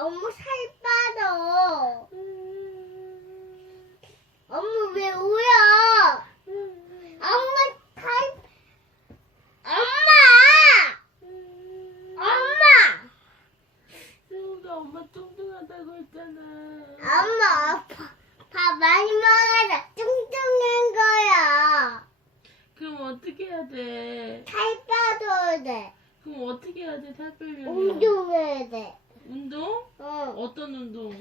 엄마 살 빠져. 엄마 왜 울어? 엄마 엄마! 승우가 엄마 뚱뚱하다고 했잖아. 엄마 밥 많이 먹어라. 뚱뚱한 거야. 그럼 어떻게 해야 돼? 살 빠져야 돼. 그럼 어떻게 해야 돼? 살 빼려면? 운동해야 돼. 운동? 응. 어떤 운동?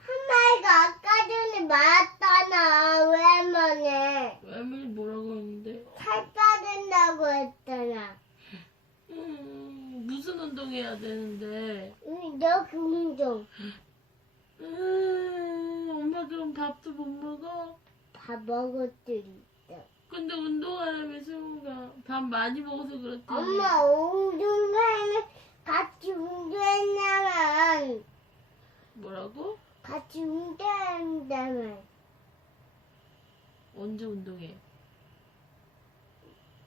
한마이가 아까 전에 말했잖아. 오랜만에 외면이 뭐라고 했는데? 살 빠진다고 했잖아. 무슨 운동 해야 되는데? 여기 운동. 엄마 그럼 밥도 못 먹어? 밥 먹었더니. 근데 운동하려면 승우가 밥 많이 먹어서 그렇지. 엄마 운동하면 같이 운동했냐면 뭐라고? 같이 운동한다면 언제 운동해?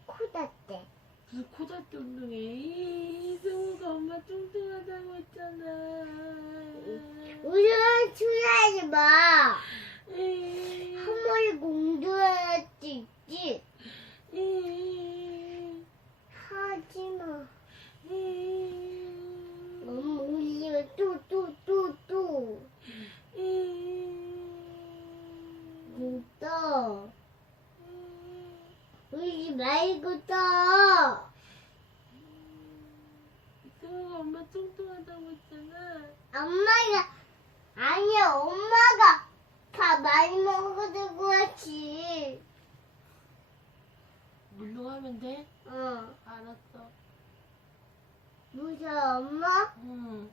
코다 때. 무슨 코다때 운동해? 승우가 엄마 뚱뚱하다고 했잖아. 우리는 추하지 마. 에이, 한 마리 운동할 수 있지. 하지 마. 너무 울리면 또. 진짜. 울지 말고 또. 승우가 엄마 뚱뚱하다고 했잖아. 아니야, 엄마가 밥 많이 먹어서 그렇지. 운동하면 돼? 어. 알았어. 무서워, 엄마? 응.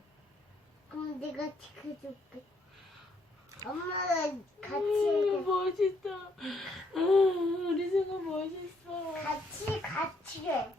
그럼 내가 지켜줄게. 엄마가 같이 해. 멋있다. 우리 승우 멋있어. 같이 해.